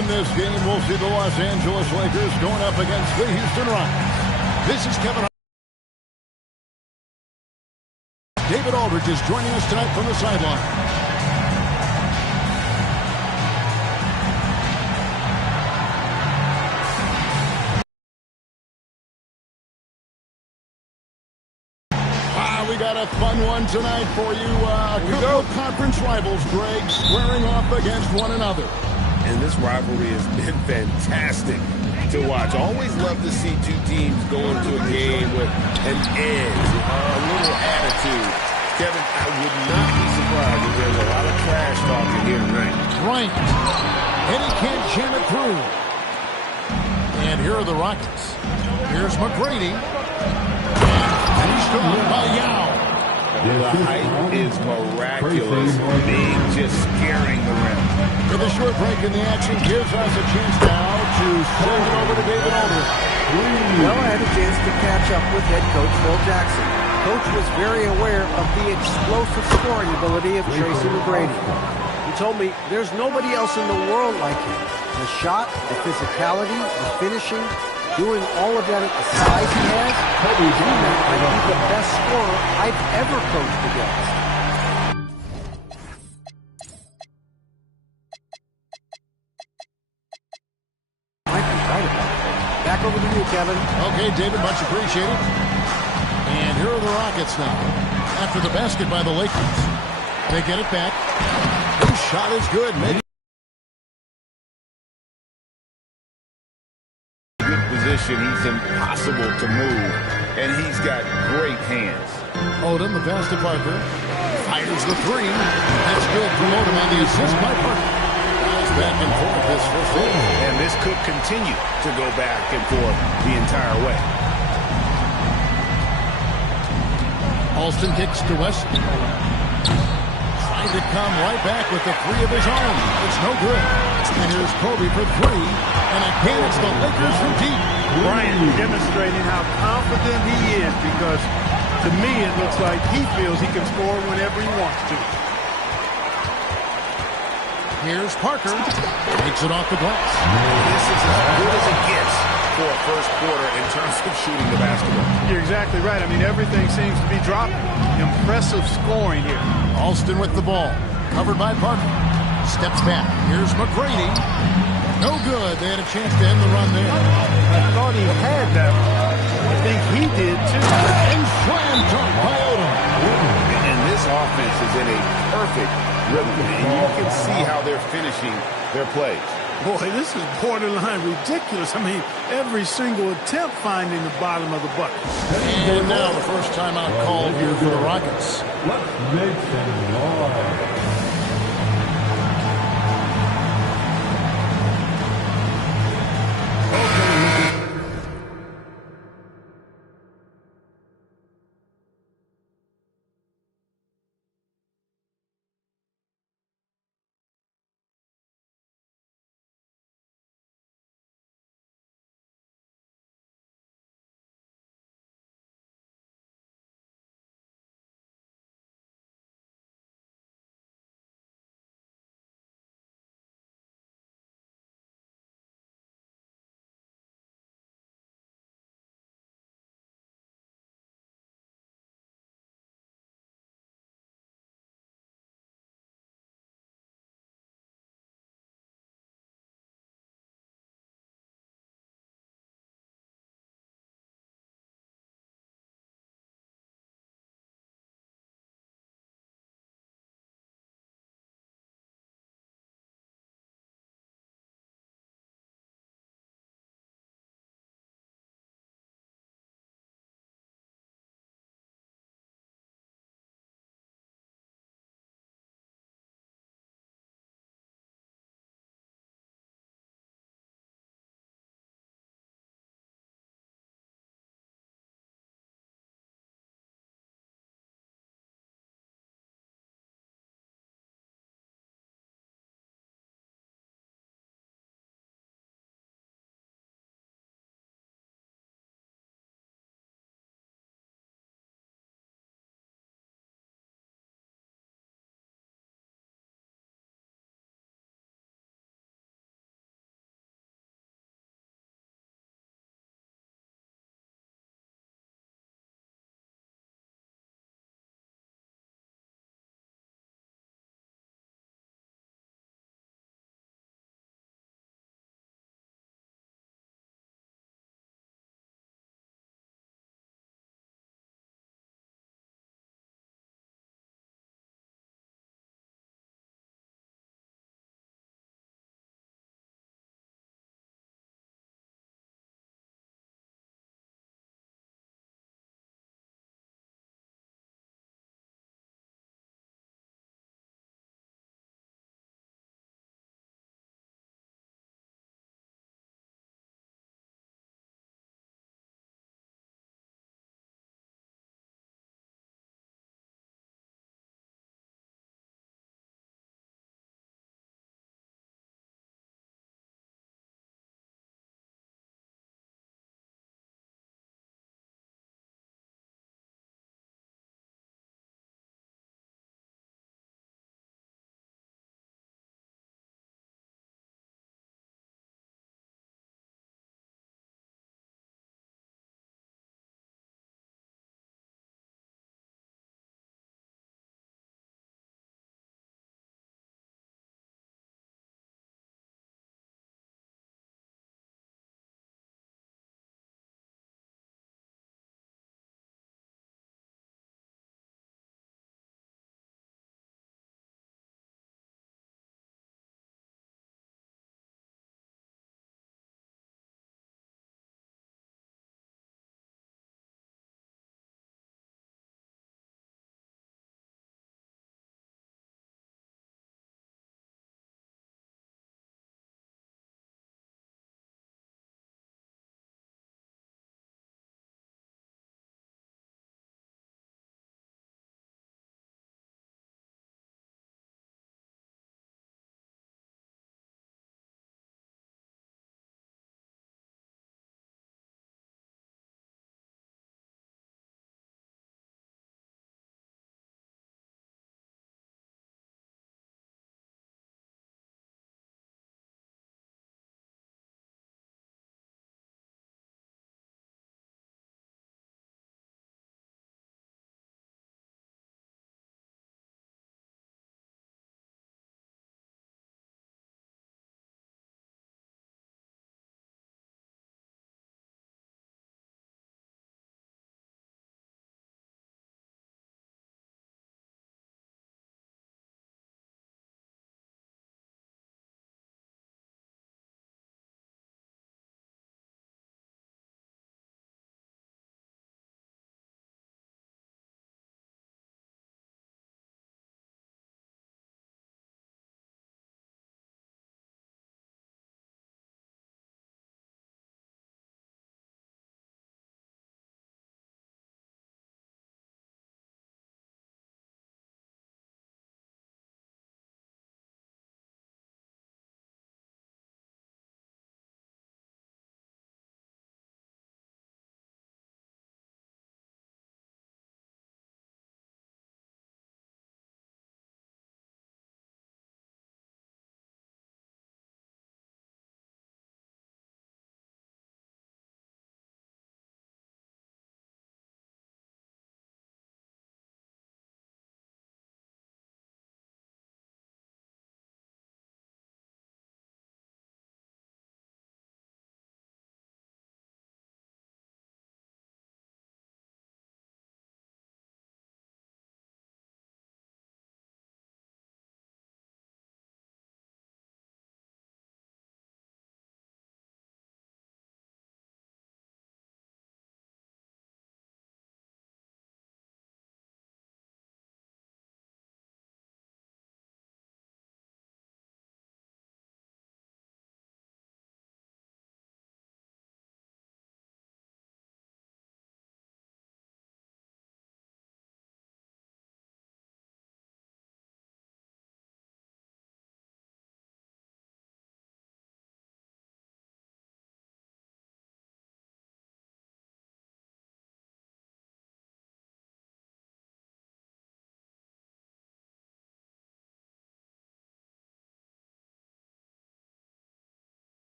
In this game, we'll see the Los Angeles Lakers going up against the Houston Rockets. This is Kevin. David Aldridge is joining us tonight from the sideline. We got a fun one tonight for you. A couple of conference rivals, Greg, squaring off against one another. And this rivalry has been fantastic to watch. Always love to see two teams go into a game with an edge, a little attitude. Kevin, I would not be surprised if there's a lot of trash talking here tonight. Bryant, and he can't jam it through. And here are the Rockets. Here's McGrady. Finished off by Yao. The height is miraculous. Big, just scaring the rim. With a short break in the action, gives us a chance now to send it over to David Aldridge. Well, I had a chance to catch up with head coach Phil Jackson. Coach was very aware of the explosive scoring ability of Tracy McGrady. He told me there's nobody else in the world like him. The shot, the physicality, the finishing, doing all of that at the size he has, he might be the best scorer I've ever coached against. Might be right about that. Back over to you, Kevin. Okay, David, much appreciated. And here are the Rockets now. After the basket by the Lakers. They get it back. His shot is good. Maybe He's impossible to move, and he's got great hands. Odom, the pass to Parker. Fires the three. That's good from Odom on the assist by Parker. Guys back and forth this first half. And this could continue to go back and forth the entire way. Alston kicks to West. Trying to come right back with the three of his own. It's no good. And here's Kobe for three. And again, it's the Lakers from deep. Bryant demonstrating how confident he is, because to me it looks like he feels he can score whenever he wants to. Here's Parker. Takes it off the glass. This is as good as it gets for a first quarter in terms of shooting the basketball. You're exactly right. I mean, everything seems to be dropping. Impressive scoring here. Alston with the ball. Covered by Parker. Steps back. Here's McGrady. No good. They had a chance to end the run there. I thought he had that one. I think he did too. And slam dunk by Odom. And this offense is in a perfect rhythm, and you can see how they're finishing their plays. Boy, this is borderline ridiculous. I mean, every single attempt finding the bottom of the bucket. And now the first timeout called here for the Rockets. Let's make some noise.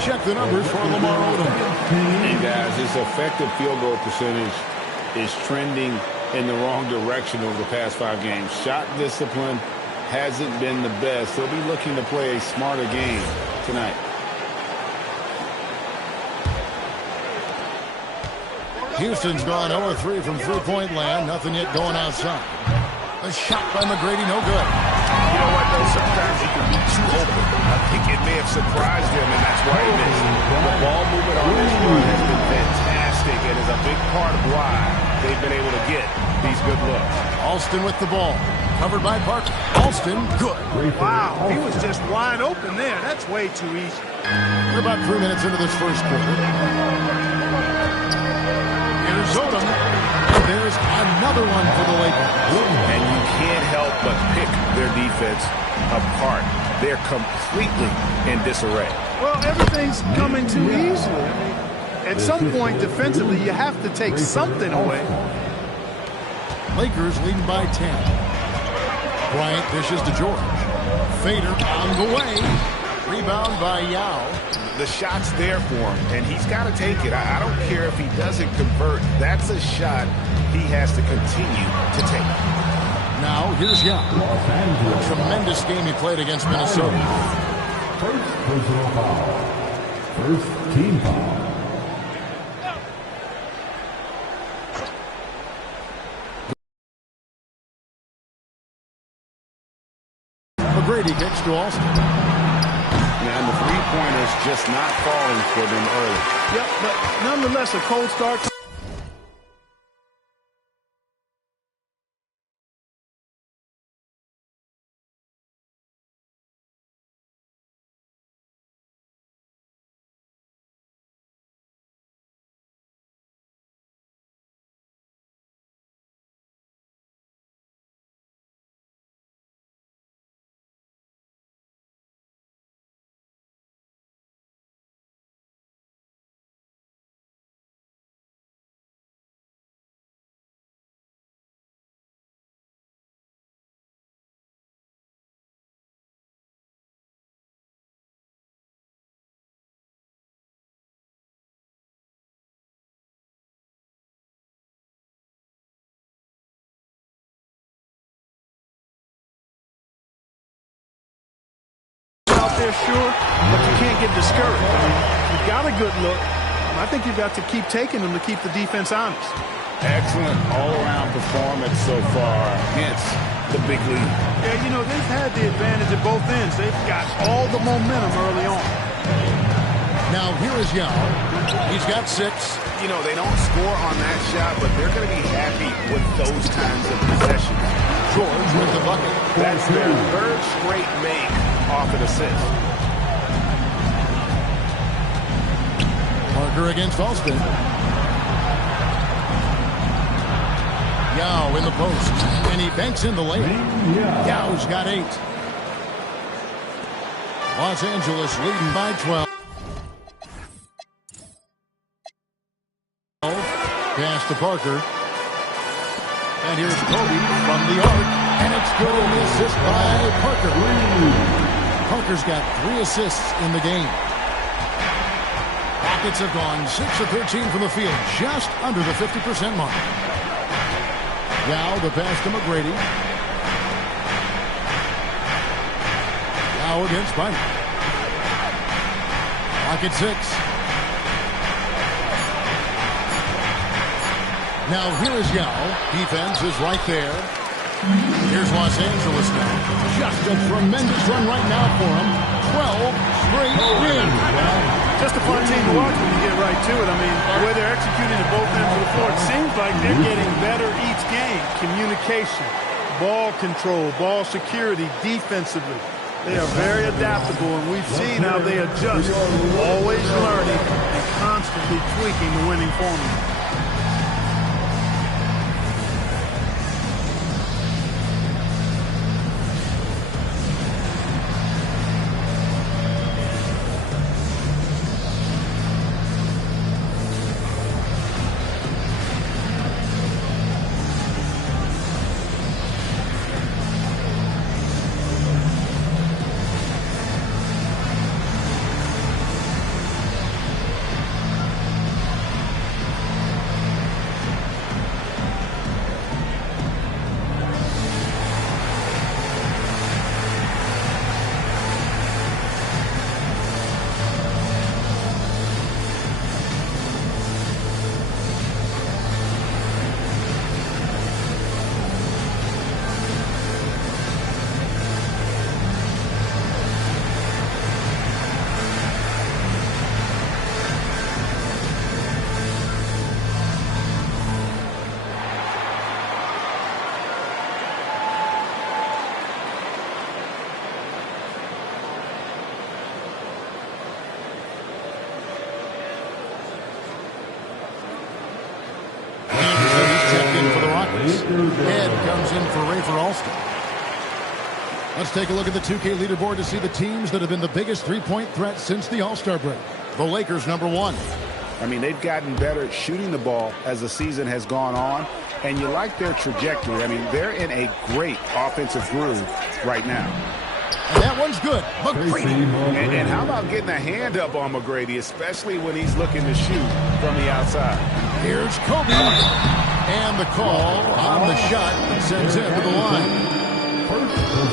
check the numbers for Lamar Odom. And guys, his effective field goal percentage is trending in the wrong direction over the past 5 games. Shot discipline hasn't been the best. He'll be looking to play a smarter game tonight. Houston's gone 0-3 from three-point land. Nothing yet going outside. A shot by McGrady, no good. You know what, though? Sometimes he can be too open. I think it may have surprised him, and that's why he missed. The ball movement on this run has been fantastic and is a big part of why they've been able to get these good looks. Alston with the ball. Covered by Parker. Alston, good. Wow, he was just wide open there. That's way too easy. We're about 3 minutes into this first quarter. Here's Odom. And there's another one for the Lakers. And you can't help but pick their defense apart. They're completely in disarray. Well, everything's coming too easily. I mean, at some point, defensively, you have to take something away. Lakers leading by 10. Bryant dishes to George. Fader on the way. Rebound by Yao. The shot's there for him, and he's got to take it. I don't care if he doesn't convert. That's a shot he has to continue to take. Now, here's Yao. A tremendous game he played against Minnesota. First personal foul. First team foul. McGrady kicks to Alston. And the three-pointer's just not falling for them early. Yep, but nonetheless, a cold start. Out there, sure, but you can't get discouraged. I mean, you've got a good look. I think you've got to keep taking them to keep the defense honest. Excellent all-around performance so far, hence the big lead. Yeah, you know, they've had the advantage at both ends. They've got all the momentum early on. Now, here is Yao. He's got 6. You know, they don't score on that shot, but they're going to be happy with those kinds of possessions. George with the bucket. That's their third straight make off an assist. Parker against Alston. Yao in the post. And he banks in the layup. Yao's got 8. Los Angeles leading by 12. Pass to Parker. And here's Kobe from the arc. And it's good on the assist by Parker. Parker's got 3 assists in the game. Rockets have gone 6 of 13 from the field, just under the 50% mark. Now the pass to McGrady. Now against Bynum. Rocket 6. Now here is Yao. Defense is right there. Here's Los Angeles now. Just a tremendous run right now for them. 12 straight wins. Just a fun team to watch when you get right to it. I mean, the way they're executing at both ends of the floor, it seems like they're getting better each game. Communication, ball control, ball security, defensively. They are very adaptable, and we've seen how they adjust, always learning and constantly tweaking the winning formula. regardless. Head comes in for Rafer Alston. Let's take a look at the 2K leaderboard to see the teams that have been the biggest three-point threat since the All-Star break. The Lakers, number 1. I mean, they've gotten better at shooting the ball as the season has gone on, and you like their trajectory. I mean, they're in a great offensive groove right now. And that one's good. McGrady. And how about getting a hand up on McGrady, especially when he's looking to shoot from the outside? Here's Kobe. And the call on the shot that sends him to the line.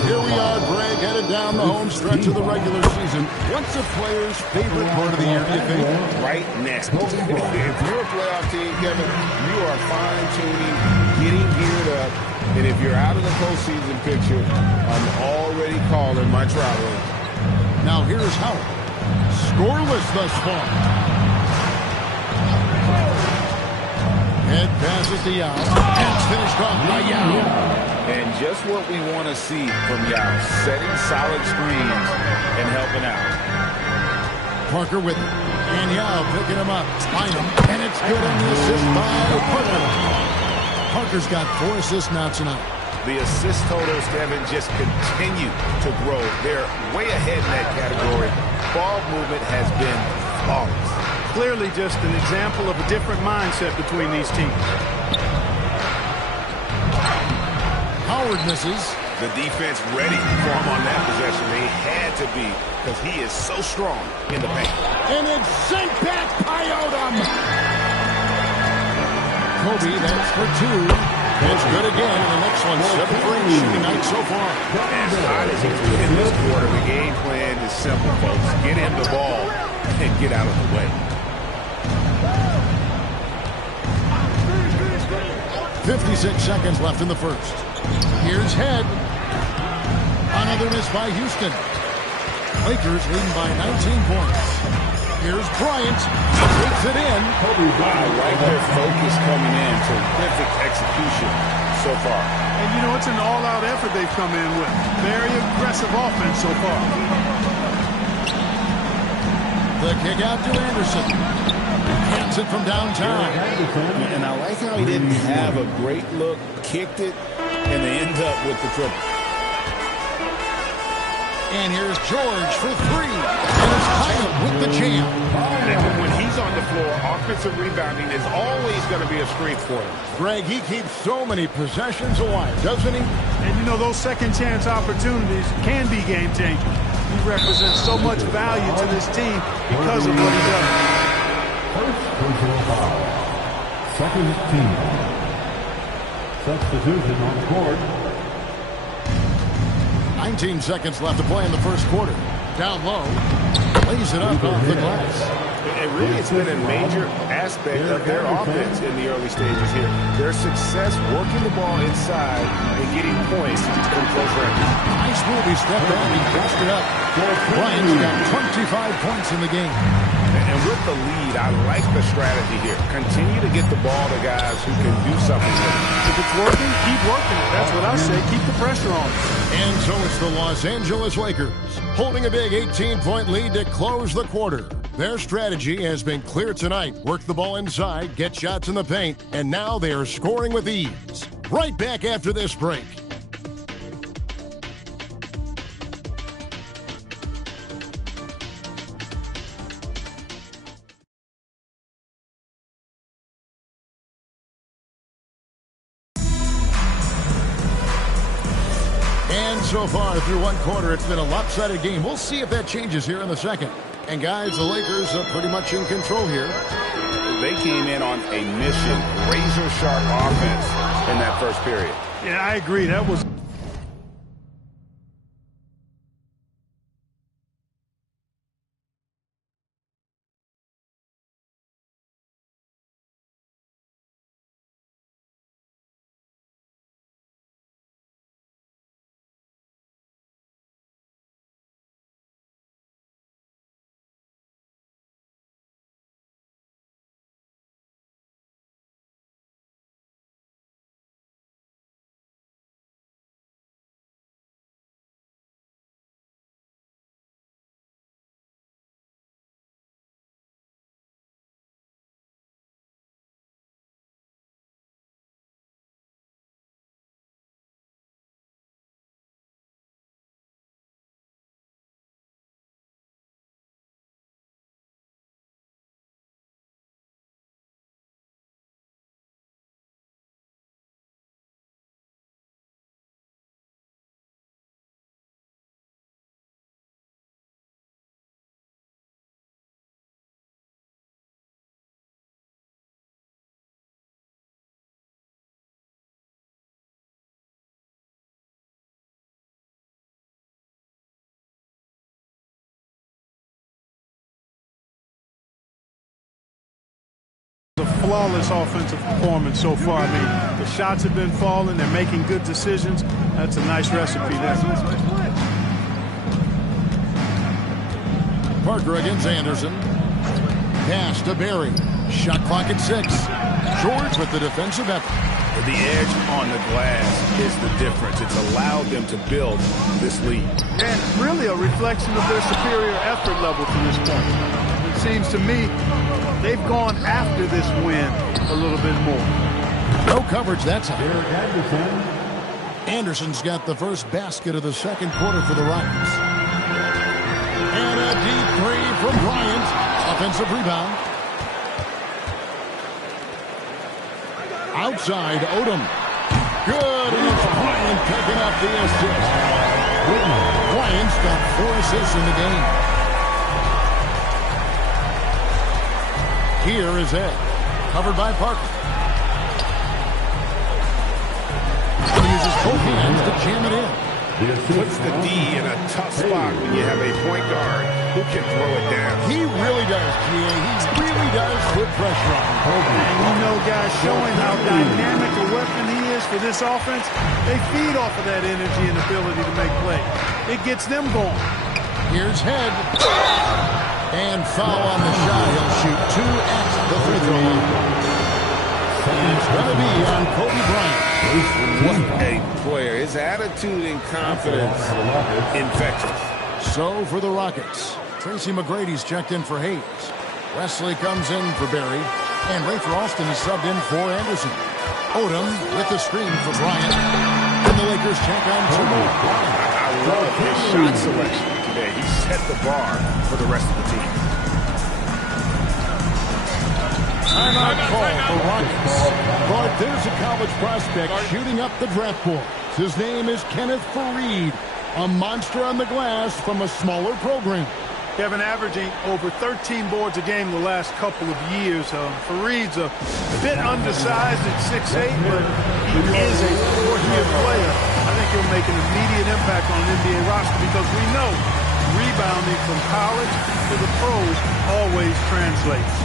Here we are, Greg, headed down the home stretch of the regular season. What's a player's favorite part of the year, do you think? Right now. If you're a playoff team, Kevin, you are fine-tuning, getting geared up. And if you're out of the postseason picture, I'm already calling my traveling. Now here's Howard. Scoreless thus far. Head passes to Yao. And it's finished off by Yao. And just what we want to see from Yao, setting solid screens and helping out. Parker with it. And Yao picking him up. Bynum. And it's good on the assist by Parker. Parker's got 4 assists now tonight. The assist totals, Kevin, just continue to grow. They're way ahead in that category. Ball movement has been flawless. Clearly just an example of a different mindset between these teams. Howard misses. The defense ready for him on that possession. They had to be because he is so strong in the paint. And it's sent back by Odom. Kobe, that's for 2. It's good again. And the next one, 7 for 8 shooting night so far. As hot as he's been in this quarter, the game plan is simple, folks. Get him the ball and get out of the way. 56 seconds left in the first. Here's Head. Another miss by Houston. Lakers leading by 19 points. Here's Bryant. Takes it in. I like their focus coming in. Terrific execution so far. And, you know, it's an all-out effort they've come in with. Very aggressive offense so far. The kick out to Anderson. Gets it from downtown. And I like how he didn't have a great look, kicked it, and they end up with the triple. And here's George for 3. And it's Bynum with the jam. And when he's on the floor, offensive rebounding is always going to be a strength for him. Greg, he keeps so many possessions alive, doesn't he? And, you know, those second-chance opportunities can be game-changing. He represents so much value to this team because of what he does. First personal foul. Second team. Substitution on the court. 19 seconds left to play in the first quarter. Down low. Lays it up off the glass. And really, it's been a major aspect of their offense in the early stages here. Their success working the ball inside and getting points from close range. Nice move. He stepped back and crossed it up. Bryant's got 25 points in the game. And with the lead, I like the strategy here. Continue to get the ball to guys who can do something with it. If it's working, keep working it. That's what I say. Keep the pressure on. And so it's the Los Angeles Lakers holding a big 18-point lead to close the quarter. Their strategy has been clear tonight. Work the ball inside, get shots in the paint, and now they are scoring with ease. Right back after this break. And so far through one quarter, it's been a lopsided game. We'll see if that changes here in the second. And guys, the Lakers are pretty much in control here. They came in on a mission, razor-sharp offense in that first period. Yeah, I agree. That was flawless offensive performance so far. I mean, the shots have been falling. They're making good decisions. That's a nice recipe there. Parker against Anderson. Pass to Barry. Shot clock at 6. George with the defensive effort. The edge on the glass is the difference. It's allowed them to build this lead. And really a reflection of their superior effort level to this point. It seems to me they've gone after this win a little bit more. No coverage that time. Anderson's got the first basket of the second quarter for the Rockets. And a deep three from Bryant. Offensive rebound. Outside, Odom. Good, and it's Bryant picking up the assist. Bryant's got 4 assists in the game. Here is Ed, covered by Parker. He uses both hands to jam it in. Puts the D in a tough spot when you have a point guard who can throw it down. He really does, G.A. He really does put pressure on him. And you know, guys, showing how dynamic a weapon he is for this offense, they feed off of that energy and ability to make plays. It gets them going. Here's Head. And foul on the shot. He'll shoot 2 at the free throw line. It's going to be on Kobe Bryant. What a player. His attitude and confidence infectious. So for the Rockets, Tracy McGrady's checked in for Hayes. Wesley comes in for Barry. And Rafer Alston is subbed in for Anderson. Odom with the screen for Bryant. And the Lakers check on 2 more. I love his shot selection today. He set the bar for the rest of the team. Timeout call for Rockets. But there's a college prospect shooting up the draft board. His name is Kenneth Faried, a monster on the glass from a smaller program. Kevin averaging over 13 boards a game the last couple of years. Faried's a bit undersized at 6'8", but he is a 4-year player. I think he'll make an immediate impact on an NBA roster because we know rebounding from college to the pros always translates.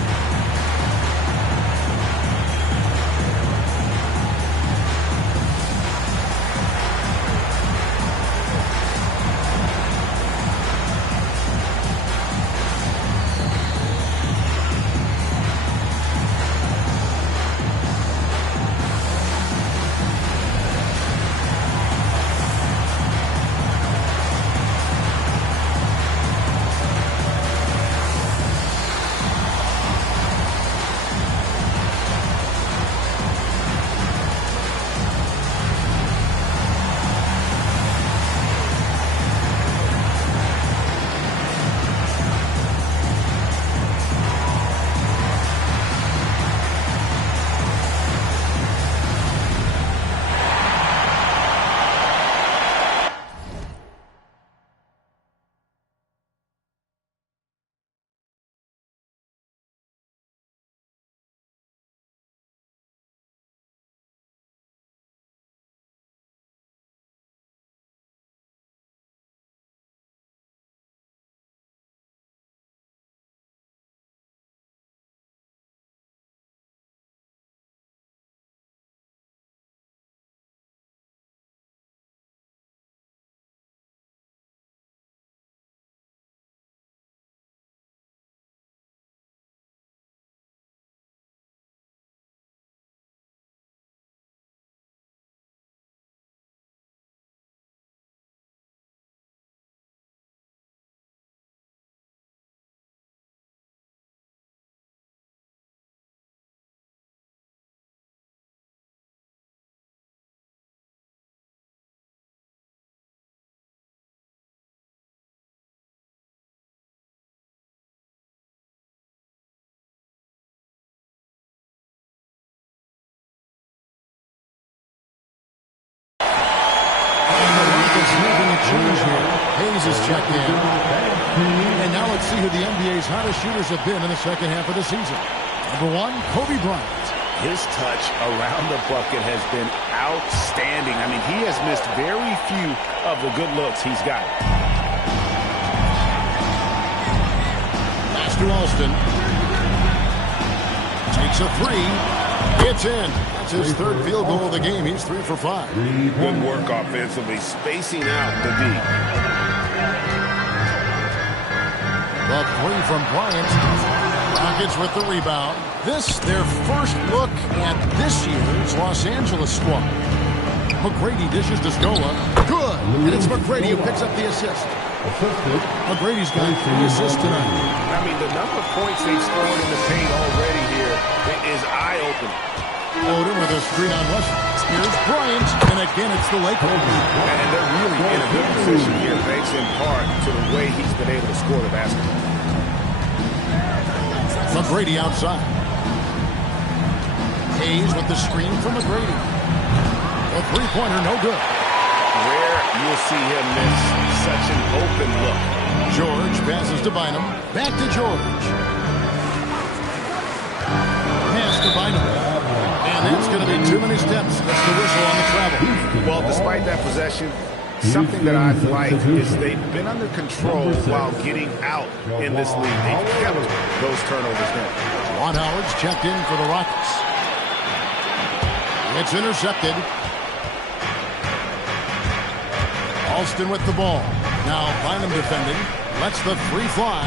Hayes is checked in. And now let's see who the NBA's hottest shooters have been in the second half of the season. Number 1, Kobe Bryant. His touch around the bucket has been outstanding. I mean, he has missed very few of the good looks he's got. Pass to Alston. Takes a three. It's in. That's his third field goal of the game. He's 3 for 5. Good work offensively, spacing out the D. The three from Bryant. Rockets with the rebound. This, their first look at this year's Los Angeles squad. McGrady dishes to Scola. Good. And it's McGrady who picks up the assist. McGrady's got 3 assists tonight. I mean, the number of points they've scored in the paint already here is eye-opening. Odom with a screen on Russell. Here's Bryant, and again it's the Lakers. And they're really in a good position here, thanks in part to the way he's been able to score the basketball. McGrady outside. Hayes with the screen from McGrady. A three-pointer, no good. Rare you'll see him miss such an open look. George passes to Bynum. Back to George. Pass to Bynum. And that's going to be too many steps. That's the whistle on the travel. Well, despite that possession, something that I like is they've been under control while getting out in this league. They've kept those turnovers down. Juwan Howard's checked in for the Rockets. It's intercepted. Alston with the ball. Now Bynum defending. Lets the three fly.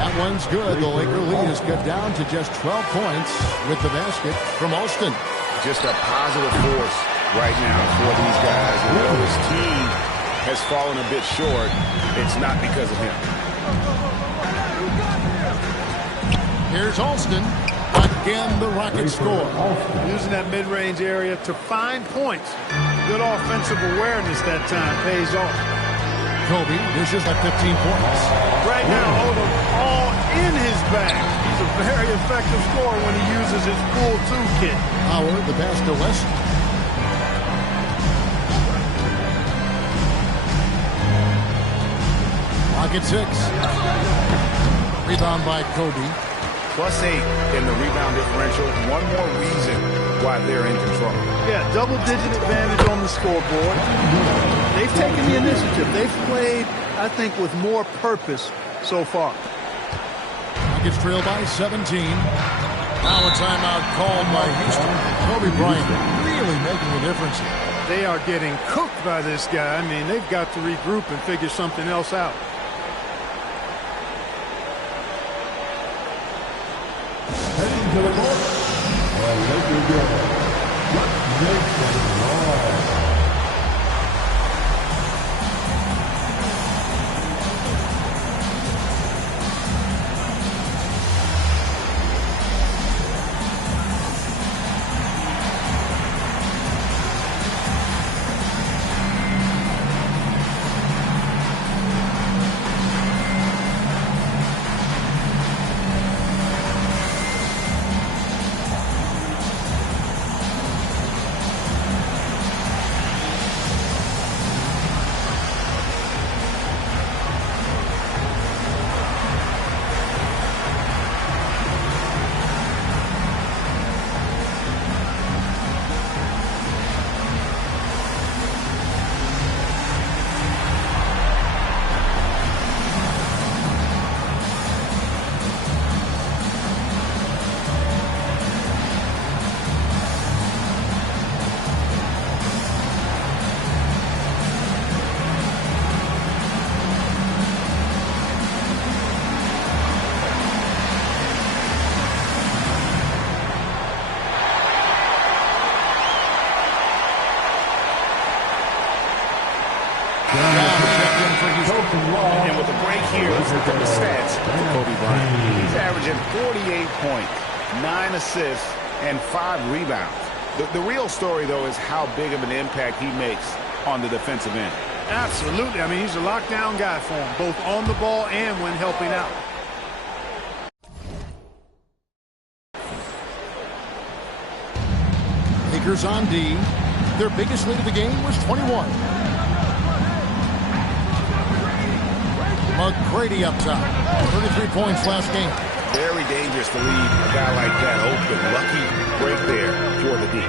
That one's good. The Laker lead is cut down to just 12 points with the basket from Alston. Just a positive force right now for these guys. And though his team has fallen a bit short, it's not because of him. Here's Alston. Again, the Rockets score. Using that mid-range area to find points. Good offensive awareness that time pays off. Kobe dishes at 15 points. Right now, Odom all in his bag. He's a very effective scorer when he uses his full toolkit. Howard, the pass to West. Rocket 6. Rebound by Kobe. +8 in the rebound differential. One more reason why they're in control. Yeah, double-digit advantage on the scoreboard. They've taken the initiative. They've played, I think, with more purpose so far. Rockets trail by 17. Now a timeout called by Houston. Kobe Bryant really making a difference. They are getting cooked by this guy. I mean, they've got to regroup and figure something else out. Heading to the court, Laker girl, Nathan Ross. And with a break here, let's look at the stats for Kobe Bryant. He's averaging 48 points, 9 assists, and 5 rebounds. The real story, though, is how big of an impact he makes on the defensive end. Absolutely. I mean, he's a lockdown guy for him, both on the ball and when helping out. Lakers on D. Their biggest lead of the game was 21. McGrady up top. 33 points last game. Very dangerous to leave a guy like that open. Lucky break there for the D.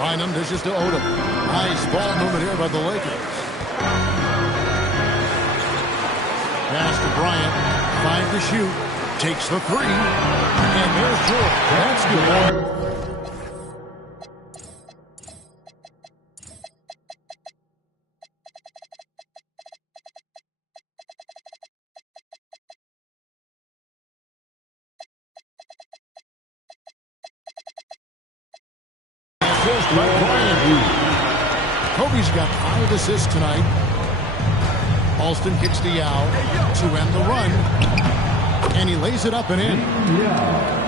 Bynum dishes to Odom. Nice ball movement here by the Lakers. Pass to Bryant. 5 to shoot. Takes the three. And there's George. That's good. Assist by Bryant. Kobe's got 5 assists tonight. Alston kicks to Yao to end the run. And he lays it up and in.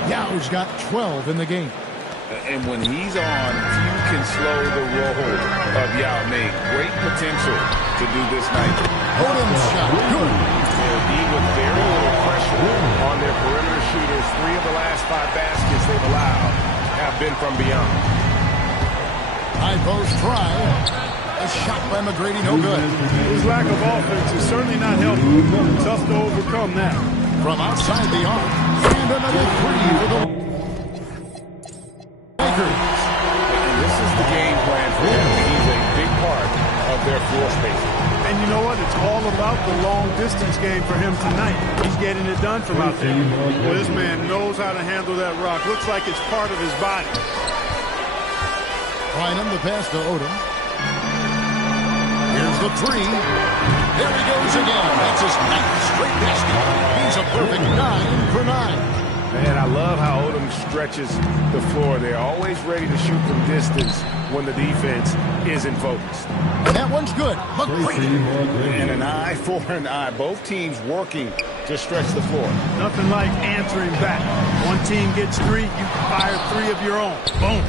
Yao's got 12 in the game. And when he's on, few can slow the roll of Yao Ming. Great potential to do this night. Odom's shot. Good. They'll be with very little pressure on their perimeter shooters. 3 of the last 5 baskets they've allowed have been from beyond. High post try. A shot by McGrady, no good. His lack of offense is certainly not helping. Tough to overcome that. From outside the arc. And another three for the Lakers. And this is the game plan for him. He's a big part of their floor spacing. And you know what? It's all about the long-distance game for him tonight. He's getting it done from out there. Well, this man knows how to handle that rock. Looks like it's part of his body. Bynum, the pass to Odom. Here's the three. There he goes again. That's his 9th straight basket. He's a perfect 9 for 9. Man, I love how Odom stretches the floor. They're always ready to shoot from distance when the defense isn't focused. And that one's good. McGrady. And an eye for an eye. Both teams working to stretch the floor. Nothing like answering back. One team gets 3, you fire 3 of your own. Boom.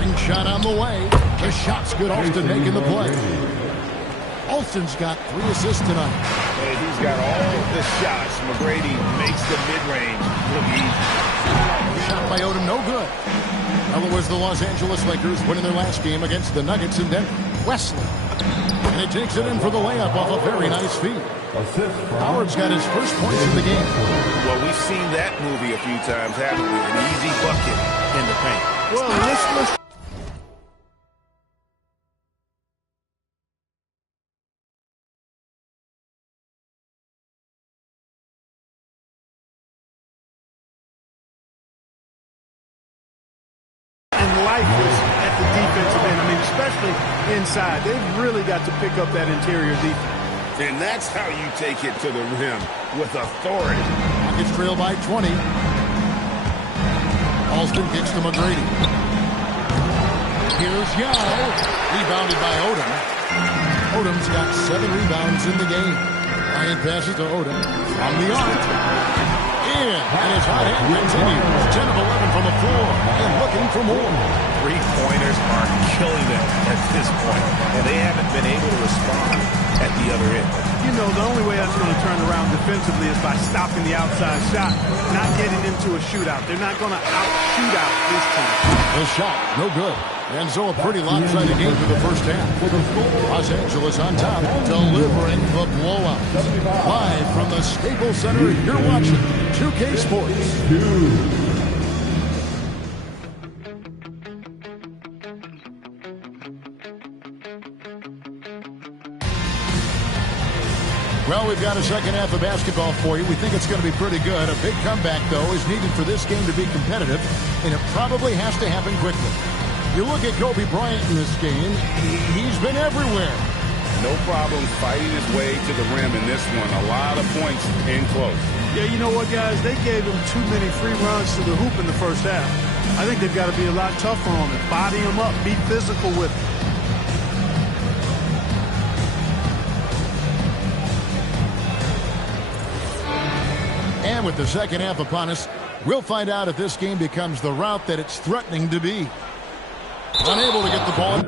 Ring shot on the way. The shot's good. Alston making the play. Alston's got 3 assists tonight. Hey, he's got all the shots. McGrady makes the mid-range look easy. Shot by Odom, no good. Well, it was the Los Angeles Lakers winning their last game against the Nuggets in Denver. Wesley. And he takes it in for the layup off a very nice feed. Howard's got his first points in the game. Well, we've seen that movie a few times, haven't we? An easy bucket in the paint. Well, let's lifeless at the defensive end. I mean, especially inside. They've really got to pick up that interior defense. And that's how you take it to the rim with authority. Rockets trail by 20. Alston kicks to McGrady. Here's Yao. Rebounded by Odom. Odom's got 7 rebounds in the game. Bryant passes to Odom. On the arc. And his hot hand continues. 10 of 11 from the floor. And looking for more. 3-pointers are killing them at this point. And they haven't been able to respond at the other end. You know, the only way that's going to turn around defensively is by stopping the outside shot, not getting into a shootout. They're not going to out-shoot out this team. The shot, no good. And so a pretty lopsided game for the first half. Los Angeles on top, delivering the blowout. Live from the Staples Center, you're watching 2K Sports. Well, we've got a second half of basketball for you. We think it's going to be pretty good. A big comeback, though, is needed for this game to be competitive, and it probably has to happen quickly. You look at Kobe Bryant in this game, he's been everywhere. No problem fighting his way to the rim in this one. A lot of points in close. Yeah, you know what, guys? They gave him too many free runs to the hoop in the first half. I think they've got to be a lot tougher on him. Body him up. Be physical with him. And with the second half upon us, we'll find out if this game becomes the route that it's threatening to be. Unable to get the ball.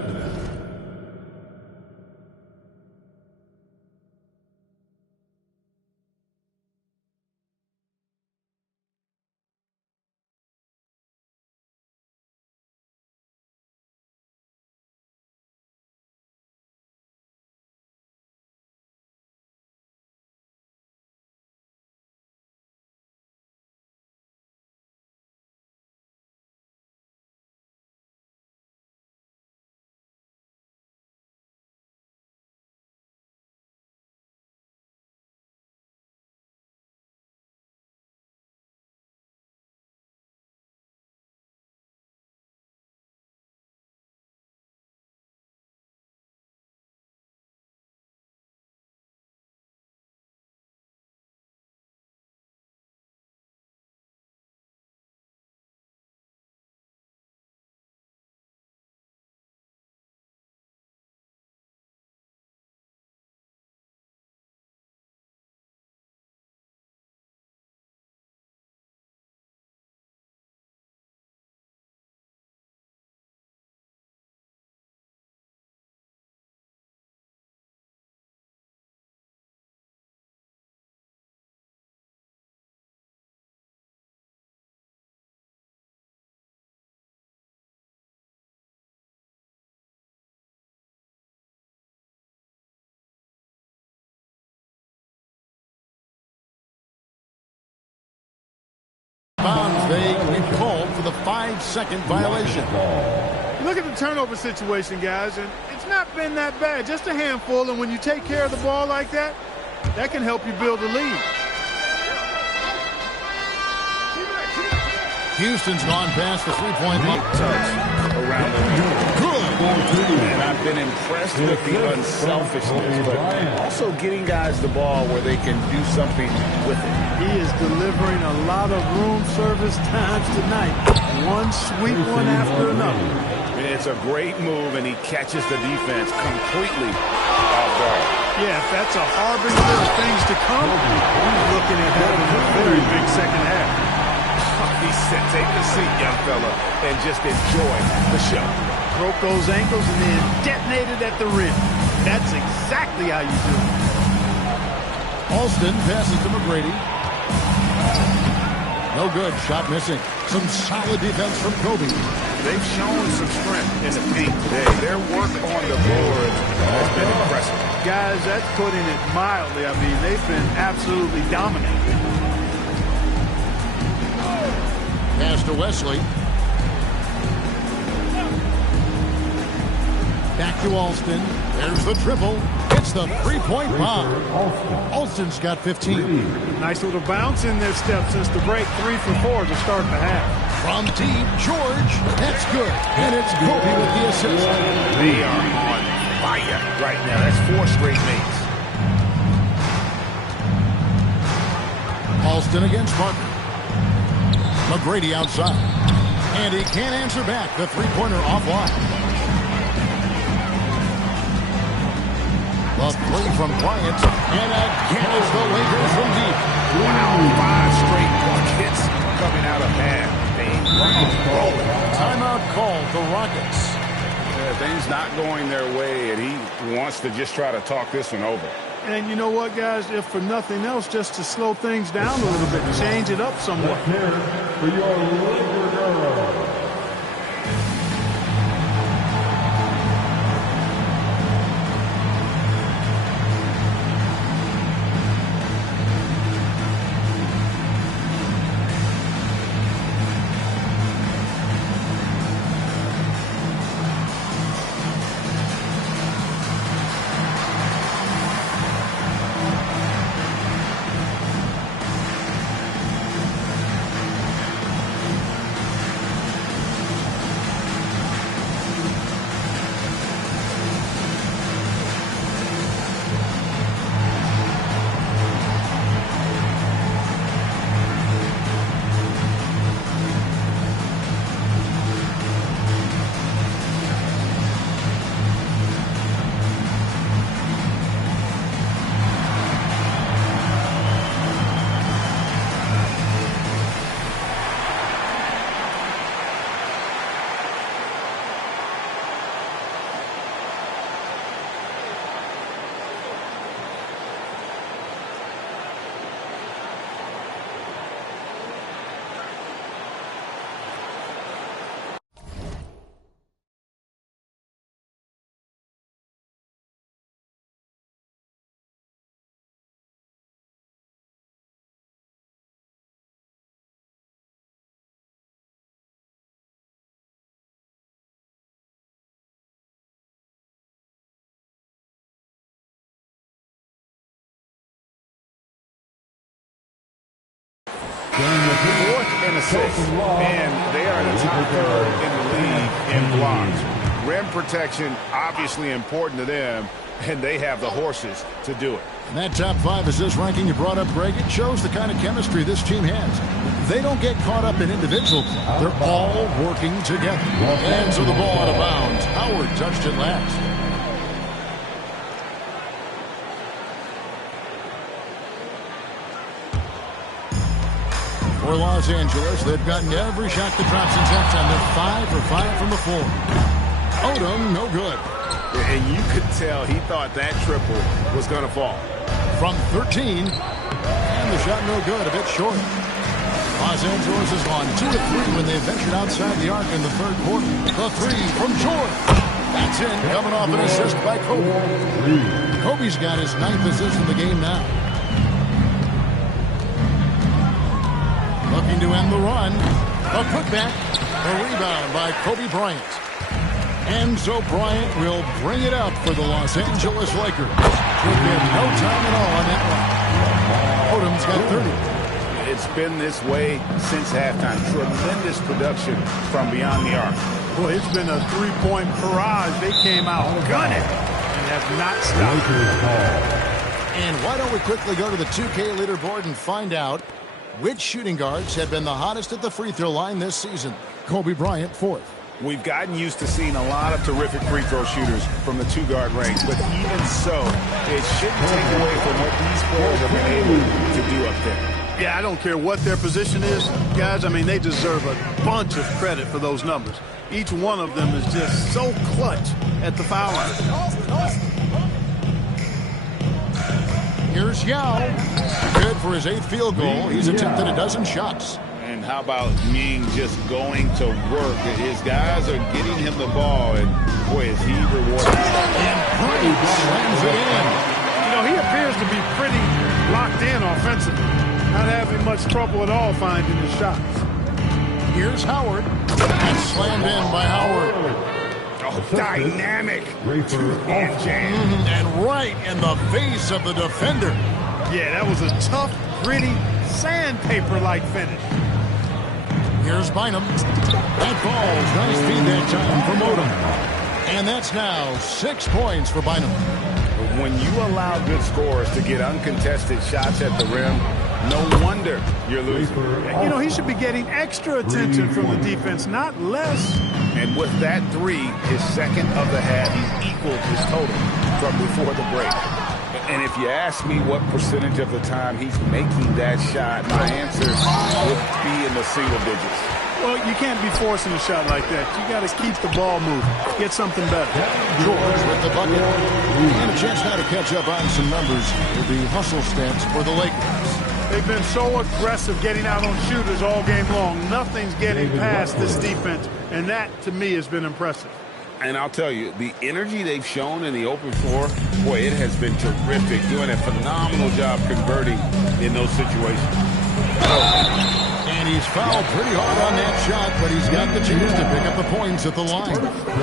5-second violation. Look at the turnover situation, guys, and it's not been that bad. Just a handful, and when you take care of the ball like that, that can help you build a lead. Houston's gone past the three-point line. Touch around the rim. Good. And I've been impressed with the unselfishness, but also getting guys the ball where they can do something with it. He is delivering a lot of room service times tonight. One sweet one after another. It's a great move, and he catches the defense completely off guard. Yeah, if that's a harbinger of things to come, he's looking at having a very big second half. He said, take a seat, young fella, and just enjoy the show. Broke those ankles and then detonated at the rim. That's exactly how you do it. Alston passes to McGrady. No good. Shot missing. Some solid defense from Kobe. They've shown some strength in the paint today. Their work on the board has been impressive. Guys, that's putting it mildly. I mean, they've been absolutely dominant. Pass to Wesley. Back to Alston. There's the triple. It's the three-point bomb. Alston's got 15. Nice little bounce in their step since the break. 3 for 4 to start the half. From deep, George. That's good. And it's Kobe with the assist. They are on fire right now. That's 4 straight mates. Alston against Parker. McGrady outside. And he can't answer back. The three-pointer offline. The three from Bryant. And again it's the Lakers from deep. Wow, 5 straight buckets coming out of half. They rolling. Timeout called the Rockets. Things not going their way, and he wants to just try to talk this one over. And you know what, guys? If for nothing else, just to slow things down a little bit, change it up somewhat. Here for your Laker girls. Fourth and a 6, and they are the top third in the league in blocks. Rim protection, obviously important to them, and they have the horses to do it. And that top 5 assist ranking you brought up, Greg, it shows the kind of chemistry this team has. They don't get caught up in individual play. They're all working together. Hands of the ball out of bounds. Howard touched it last. For Los Angeles, they've gotten every shot that drops since halftime. They're 5 for 5 from the floor. Odom, no good. And you could tell he thought that triple was going to fall. From 13, and the shot no good, a bit short. Los Angeles has gone 2 of 3 when they ventured outside the arc in the third quarter. The 3 from George. That's in, coming off an assist by Kobe. Kobe's got his 9th assist in the game now. Looking to end the run. A putback. A rebound by Kobe Bryant. And so Bryant will bring it up for the Los Angeles Lakers. Took him no time at all on that one. Odom's got 30. It's been this way since halftime. Tremendous production from beyond the arc. Boy, it's been a three-point barrage. They came out gunning and have not stopped. And why don't we quickly go to the 2K leaderboard and find out which shooting guards have been the hottest at the free throw line this season. Kobe Bryant, 4th. We've gotten used to seeing a lot of terrific free throw shooters from the two-guard range, but even so, it shouldn't take away from what these players have been able to do up there. Yeah, I don't care what their position is, guys. I mean, they deserve a bunch of credit for those numbers. Each one of them is just so clutch at the foul line. Here's Yao. Good for his 8th field goal. He's attempted a dozen shots. And how about Ming just going to work? His guys are getting him the ball, and boy, is he rewarded. And Purdy slams it in. You know, he appears to be pretty locked in offensively. Not having much trouble at all finding the shots. Here's Howard. And slammed in by Howard. Oh, dynamic. Two-hand jam. And right in the face of the defender. Yeah, that was a tough, gritty, sandpaper-like finish. Here's Bynum. That falls. Nice feed that time from Odom. And that's now 6 points for Bynum. When you allow good scorers to get uncontested shots at the rim, no wonder you're losing. You know, he should be getting extra attention from the defense, not less. And with that three, his second of the half, he equaled his total from before the break. And if you ask me what percentage of the time he's making that shot, my answer would be in the single digits. Well, you can't be forcing a shot like that. You got to keep the ball moving. Get something better. George with the bucket. And a chance now to catch up on some numbers with the hustle stats for the Lakers. They've been so aggressive getting out on shooters all game long. Nothing's getting past this defense, and that, to me, has been impressive. And I'll tell you, the energy they've shown in the open floor, boy, it has been terrific. Doing a phenomenal job converting in those situations. And he's fouled pretty hard on that shot, but he's got the chance to pick up the points at the line.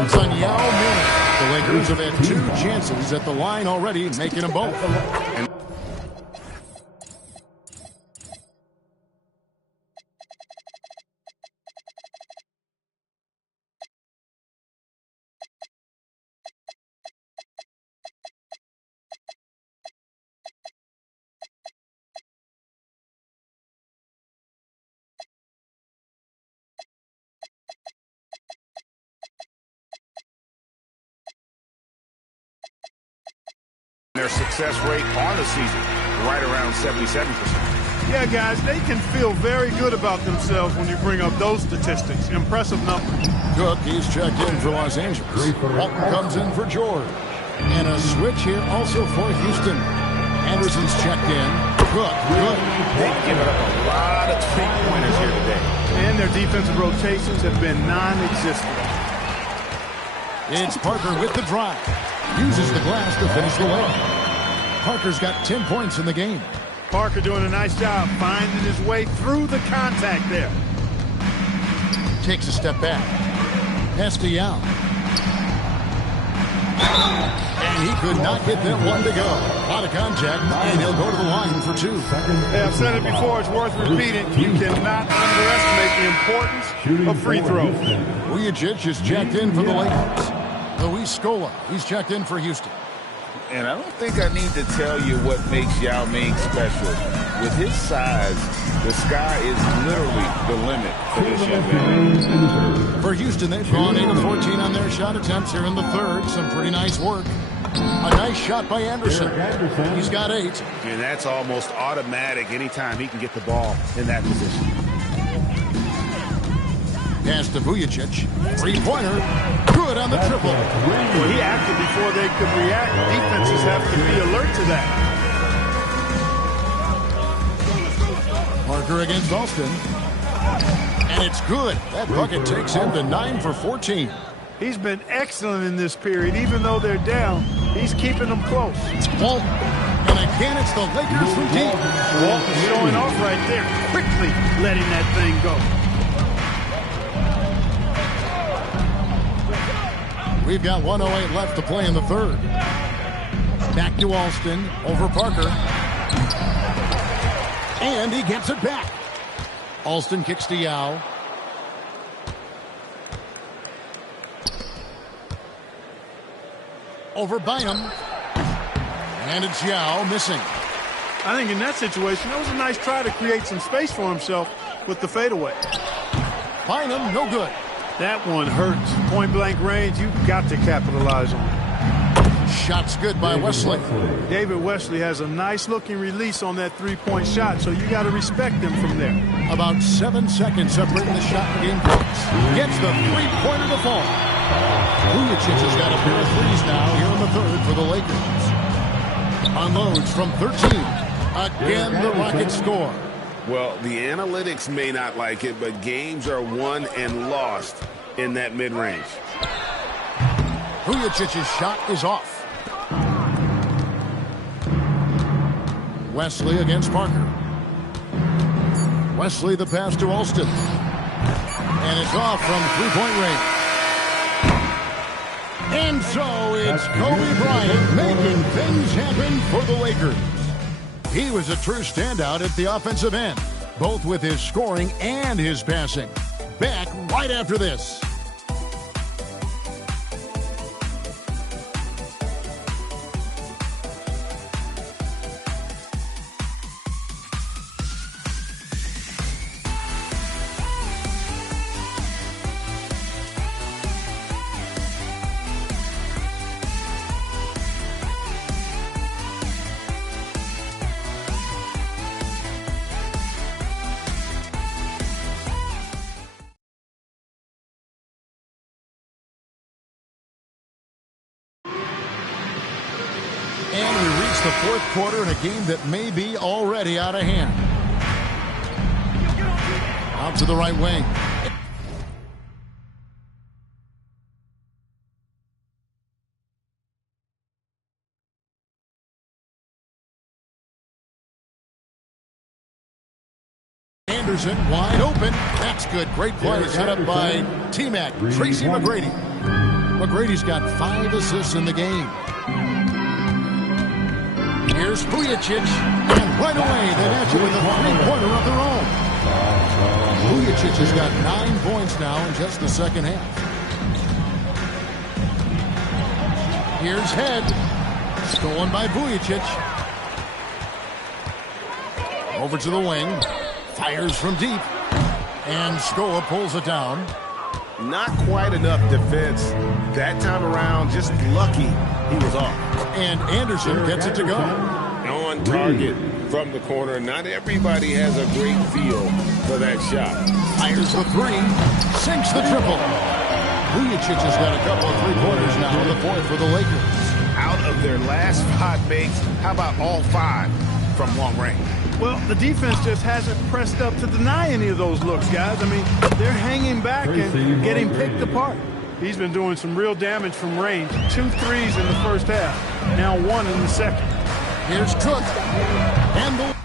It's on Yao Ming. The Lakers have had 2 chances at the line already, making them both. And Their success rate on the season, right around 77%. Yeah, guys, they can feel very good about themselves when you bring up those statistics. Impressive numbers. Cook, he's checked in for Los Angeles. Walton comes in for George. And a switch here also for Houston. Anderson's checked in. Cook, good. They've given up a lot of three-pointers here today. And their defensive rotations have been non-existent. It's Parker with the drive. Uses the glass to finish the layup. Parker's got 10 points in the game. Parker doing a nice job finding his way through the contact there. Takes a step back. Pass to Yao. And he could not get that one to go. A lot of contact, and he'll go to the line for 2. Hey, I've said it before. It's worth repeating. You cannot underestimate the importance of free throws. Vujacic is checked in for the Lakers. Luis Scola, he's checked in for Houston. And I don't think I need to tell you what makes Yao Ming special. With his size, the sky is literally the limit for this young man. For Houston, they've gone 8 of 14 on their shot attempts here in the third. Some pretty nice work. A nice shot by Anderson. He's got 8. And that's almost automatic anytime he can get the ball in that position. Pass to Vujacic. 3-pointer. Good on the triple. Well, he acted before they could react. Defenses have to be alert to that. Parker against Alston. And it's good. That bucket takes him to 9 for 14. He's been excellent in this period. Even though they're down, he's keeping them close. Walton. And again, it's the Lakers from deep. Walton showing off right there, quickly letting that thing go. We've got 1:08 left to play in the third. Back to Alston, over Parker. And he gets it back. Alston kicks to Yao. Over Bynum. And it's Yao missing. I think in that situation, that was a nice try to create some space for himself with the fadeaway. Bynum, no good. That one hurts. Point-blank range, you've got to capitalize on it. Shot's good by Wesley. David Wesley has a nice-looking release on that three-point shot, so you got to respect him from there. About 7 seconds separating the shot and game points. Gets the three-pointer to fall. Vujacic has got a pair of threes now here in the third for the Lakers. Unloads from 13. Again, the Rockets score. Well, the analytics may not like it, but games are won and lost in that mid-range. Vujacic's shot is off. Wesley against Parker. Wesley the pass to Alston. And it's off from three-point range. And so it's Kobe Bryant making things happen for the Lakers. He was a true standout at the offensive end, both with his scoring and his passing. Back right after this. And we reach the fourth quarter in a game that may be already out of hand. Out to the right wing. Anderson wide open. That's good. Great play set up by T-Mac, Tracy McGrady. McGrady's got 5 assists in the game. Here's Vujacic, and right away they answer with a three-pointer of their own. Vujacic has got 9 points now in just the second half. Here's Head, stolen by Vujacic. Over to the wing, fires from deep, and Scola pulls it down. Not quite enough defense that time around, just lucky he was off. And Anderson gets it to go. On target from the corner. Not everybody has a great feel for that shot. Fires the three, sinks the triple. Vujacic has got a couple of three-pointers now in the fourth for the Lakers. Out of their last 5 makes, how about all 5 from long range? Well, the defense just hasn't pressed up to deny any of those looks, guys. I mean, they're hanging back and getting picked apart. He's been doing some real damage from range. 2 threes in the first half, now 1 in the second. Here's Cook, and the